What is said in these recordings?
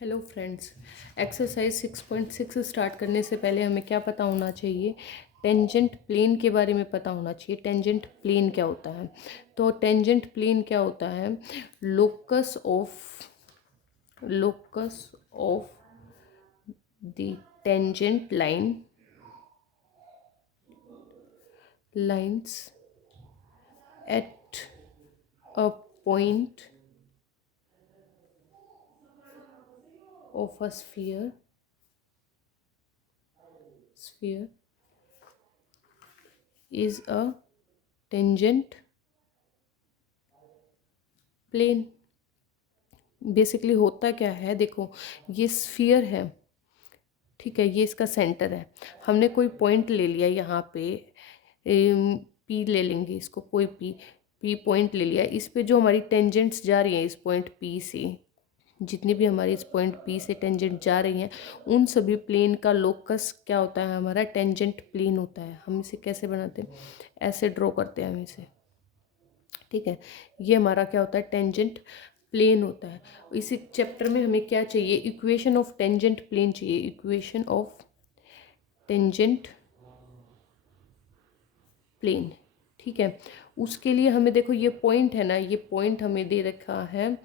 Hello friends. Exercise 6.6 start करने से पहले हमें क्या पता होना चाहिए? टेंजेंट प्लेन के बारे में पता होना चाहिए। टेंजेंट प्लेन क्या होता है? तो टेंजेंट प्लेन क्या होता है? Locus of the tangent lines at a point of a sphere is a tangent plane। Basically होता क्या है, देखो, ये स्फीयर है, ठीक है, ये इसका सेंटर है। हमने कोई पॉइंट ले लिया यहाँ पे, पी ले लेंगे इसको, कोई पी पॉइंट ले लिया। इस पे जो हमारी टेंजेंट्स जा रही हैं इस पॉइंट पी से, जितनी भी हमारी इस पॉइंट पी से टेंजेंट जा रही हैं, उन सभी प्लेन का लोकस क्या होता है? हमारा टेंजेंट प्लेन होता है। हम इसे कैसे बनाते हैं? ऐसे ड्रॉ करते हैं हम इसे, ठीक है। ये हमारा क्या होता है? टेंजेंट प्लेन होता है। इसी चैप्टर में हमें क्या चाहिए? इक्वेशन ऑफ टेंजेंट प्लेन चाहिए। इक्वेशन ऑफ टेंजेंट प्लेन, ठीक है। उसके लिए हमें देखो, ये पॉइंट है ना, ये पॉइंट हमें दे रखा है।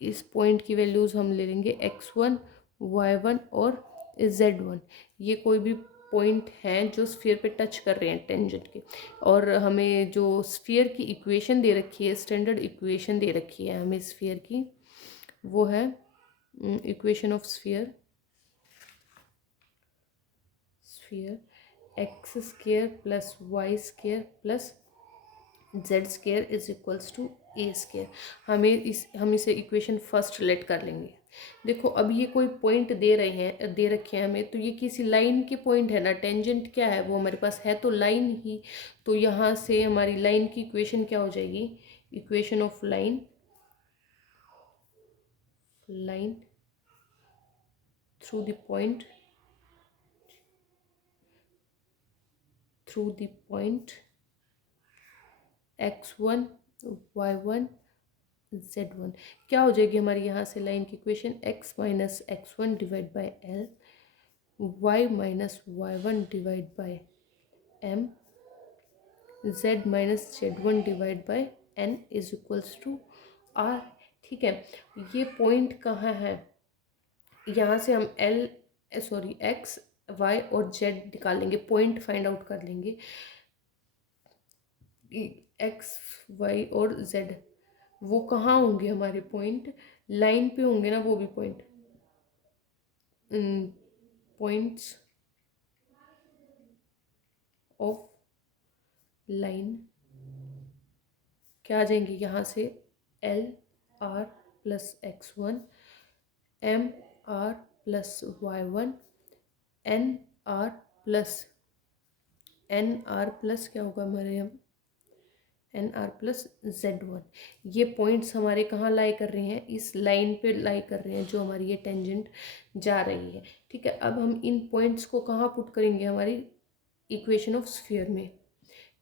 इस पॉइंट की वैल्यूज हम ले लेंगे x1, y1 और z1। ये कोई भी पॉइंट हैं जो स्फीयर पे टच कर रहे हैं टेंजेंट के। और हमें जो स्फीयर की इक्वेशन दे रखी है, स्टैंडर्ड इक्वेशन दे रखी है हमें स्फीयर की, वो है equation of sphere X square plus Y square plus Z square is equals to A square. हम इसे इक्वेशन फर्स्ट लेट कर लेंगे। देखो, अब ये कोई पॉइंट दे रहे हैं, दे रखे हैं हमें, तो ये किसी लाइन के पॉइंट है ना। टेंजेंट क्या है? वो हमारे पास है तो लाइन ही। तो यहाँ से हमारी लाइन की इक्वेशन क्या हो जाएगी? Equation of line through the point x1, y1, z1। क्या हो जाएगी हमारी यहाँ से लाइन की equation? x minus x1 divide by L, y minus y1 divide by m, z minus z1 divide by n is equals to r, ठीक है। ये पॉइंट कहाँ है? यहाँ से हम x, y और z निकालेंगे, पॉइंट फाइंड आउट कर लेंगे। x, y और z वो कहाँ होंगे हमारे पॉइंट? लाइन पे होंगे ना, वो भी पॉइंट्स ऑफ लाइन क्या आ जाएंगे यहाँ से? L R plus x1, M R plus y1, N R plus क्या होगा हमारे यहाँ? N R plus z1। ये पॉइंट्स हमारे कहाँ लाई कर रहे हैं? इस लाइन पे लाई कर रहे हैं जो हमारी ये टेंजेंट जा रही है, ठीक है। अब हम इन पॉइंट्स को कहाँ पुट करेंगे? हमारी इक्वेशन ऑफ स्फीयर में,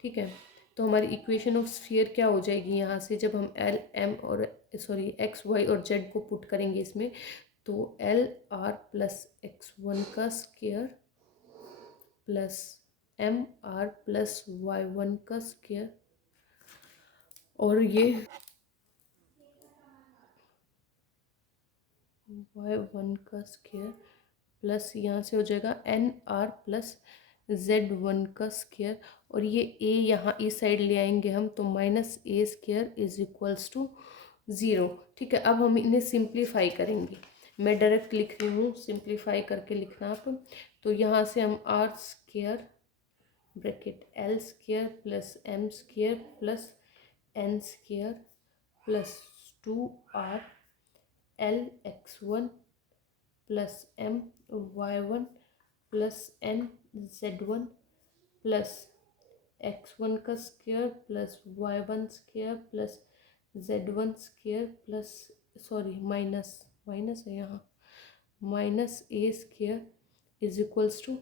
ठीक है। तो हमारी इक्वेशन ऑफ स्फीयर क्या हो जाएगी यहाँ से? जब हम एल एम और एक्स वाई और जेड को पुट करेंगे इसमें, तो एल आर प्लस x1 का square plus M R plus y1 का स्क्वायर, और ये y1 का स्क्वायर प्लस यहाँ से हो जाएगा एन आर प्लस z1 का स्क्वायर, और ये a यहाँ इस साइड ले आएंगे हम, तो minus A square is equals to 0, ठीक है। अब हम इन्हें सिंप्लीफाई करेंगे। मैं डायरेक्ट लिख रही हूँ, सिंप्लीफाई करके लिखना आप। तो यहाँ से हम R square bracket L square plus M square plus N square plus 2r L x1 plus M y1 plus N z1 plus x1 का square plus y1 square plus z1 square plus minus है यहाँ, minus A square is equals to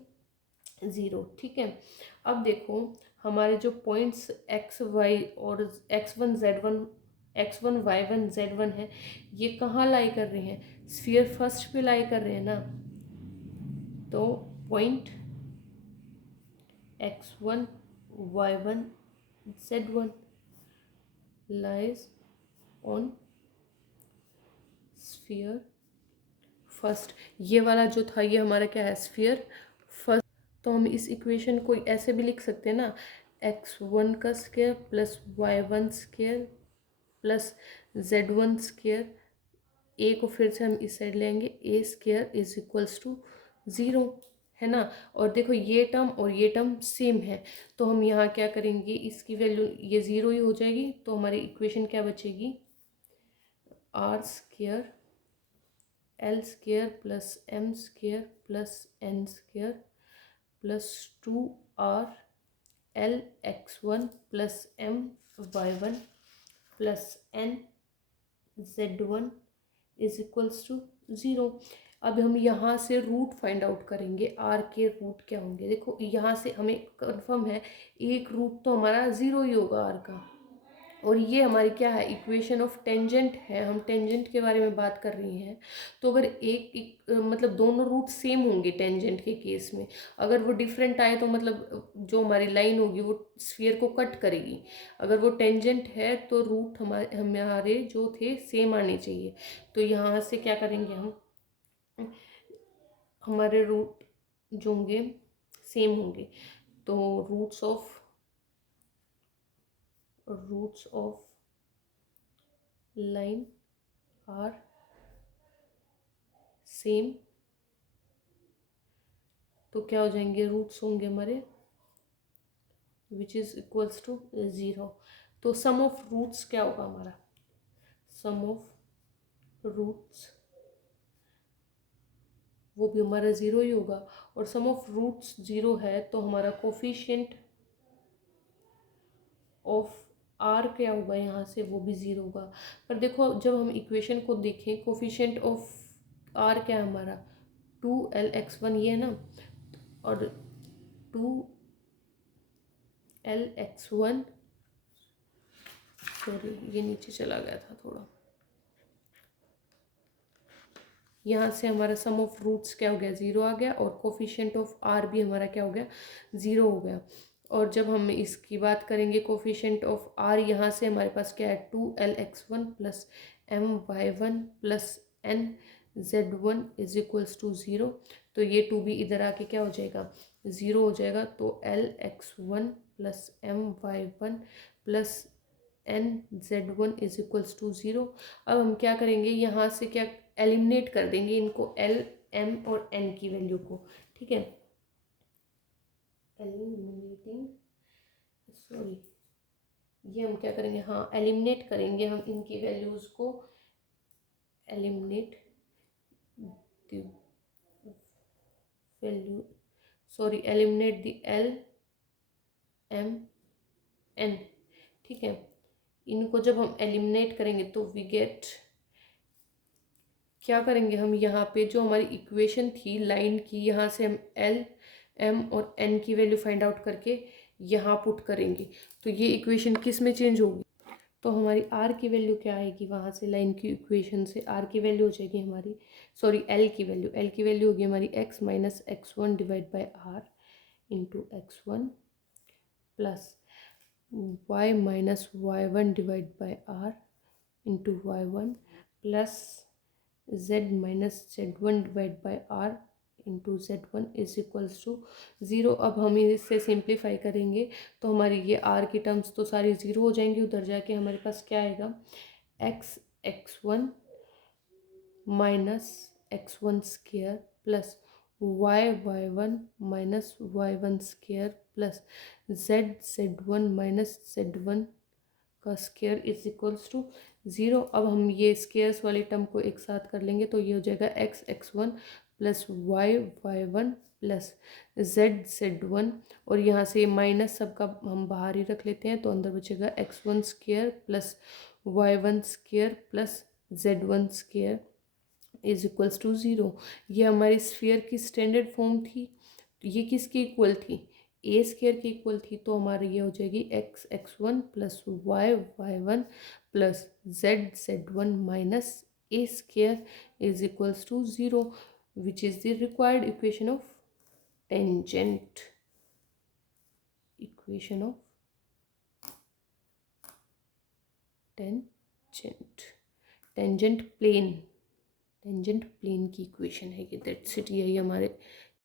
0, ठीक है। अब देखो, हमारे जो points x y और x1 z1 x1 y1 z1 है, ये कहाँ लाई कर रहे हैं, स्फीयर फर्स्ट पे लाई कर रहे हैं ना, तो point x1 y1 z1 lies on sphere first. ये वाला जो था ये हमारा क्या है, स्फीयर फर्स्ट। तो हम इस इक्वेशन को ऐसे भी लिख सकते हैं ना, x1 का square plus y1 square plus z1 square, A को फिर से हम इस साइड लेंगे, A square is equals to 0, है ना। और देखो ये टर्म और ये टर्म सेम है, तो हम यहाँ क्या करेंगे, इसकी वैल्यू ये 0 ही हो जाएगी, तो हमारी इक्वेशन क्या बचेगी, R square L square plus M square plus N square plus 2r L x1 plus M y1 plus N z1 is equals to 0। अब हम यहाँ से रूट फाइंड आउट करेंगे, आर के रूट क्या होंगे। देखो यहाँ से हमें कंफर्म है एक रूट तो हमारा 0 ही होगा आर का, और ये हमारी क्या है, इक्वेशन ऑफ टेंजेंट है, हम टेंजेंट के बारे में बात कर रही हैं। तो अगर एक मतलब दोनों रूट सेम होंगे टेंजेंट के केस में, अगर वो डिफरेंट आए तो मतलब जो हमारी लाइन होगी वो स्फीयर को कट करेगी। अगर वो टेंजेंट है तो रूट हमारे जो थे सेम आने चाहिए। तो यहाँ से क्या करेंगे हम, हमारे रूट जो होंगे सेम होंगे, तो roots of line R same, तो क्या हो जाएंगे, रूट्स होंगे हमारे विच इज इक्वल्स टू 0। तो सम ऑफ रूट्स क्या होगा हमारा, सम ऑफ रूट्स वो भी हमारा 0 ही होगा, और सम ऑफ रूट्स 0 है तो हमारा कोफिशिएंट ऑफ आर क्या होगा यहाँ से, वो भी 0 होगा। पर देखो जब हम इक्वेशन को देखें, कोफिशिएंट ऑफ आर क्या है हमारा 2l(x1) ये है ना, और 2l(x1), सॉरी ये नीचे चला गया था थोड़ा, यहाँ से हमारा सम ऑफ रूट्स क्या हो गया, 0 आ गया, और कोफिशिएंट ऑफ आर भी हमारा क्या हो गया, 0 हो गया। और जब हम इसकी बात करेंगे कोफिशिएंट ऑफ आर, यहाँ से हमारे पास क्या है, 2l(x1) plus my1 plus nz1 is equals to 0। तो ये 2 भी इधर आके क्या हो जाएगा, 0 हो जाएगा। तो l(x1) plus my1 plus nz1 is equals to 0। अब हम क्या करेंगे, यहाँ से क्या एलिमिनेट कर देंगे इनको, एल एम और एन की वैल्यू को, ठीक है, एलिमिनेटिंग, सॉरी ये हम क्या करेंगे, हाँ एलिमिनेट करेंगे हम इनकी वैल्यूज को, eliminate the value, sorry eliminate the L M N, ठीक है। इनको जब हम एलिमिनेट करेंगे तो वी गेट, क्या करेंगे हम, यहाँ पे जो हमारी इक्वेशन थी लाइन की, यहाँ से हम एल एम और एन की वैल्यू फाइंड आउट करके यहाँ पुट करेंगे, तो ये इक्वेशन किस में चेंज होगी, तो हमारी आर की वैल्यू क्या आएगी, वहाँ से लाइन की इक्वेशन से आर की वैल्यू हो जाएगी हमारी, सॉरी एल की वैल्यू होगी हमारी x minus x1 divide by R into x1 plus y minus y1 divide by R into y1 plus z minus z1 divide by R into z1 is equals to 0। अब हम इससे simplify करेंगे तो हमारी ये r की terms तो सारी 0 हो जाएंगी, उधर जाके हमारे पास क्या आएगा, x(x1) minus x1 square plus y(y1) minus y1 square plus z(z1) minus z1 का स्क्वायर इज इक्वल्स टू 0। अब हम ये स्क्वायर्स वाली टर्म को एक साथ कर लेंगे तो ये हो जाएगा x(x1) plus y(y1) plus z(z1), और यहाँ से माइनस सबका हम बाहर ही रख लेते हैं, तो अंदर बचेगा x1 square plus y1 square plus z1 square is equals to 0। ये हमारी स्फीयर की स्टैंडर्ड फॉर्म थी, ये किसकी इक्वल थी, ए स्क्वायर की इक्वल थी, तो हमारी ये हो जाएगी X X one plus Y Y one plus Z Z one minus A square is equals to zero, which is the required equation of tangent, equation of tangent, tangent plane, tangent plane की equation है ये, that's it, यही हमारे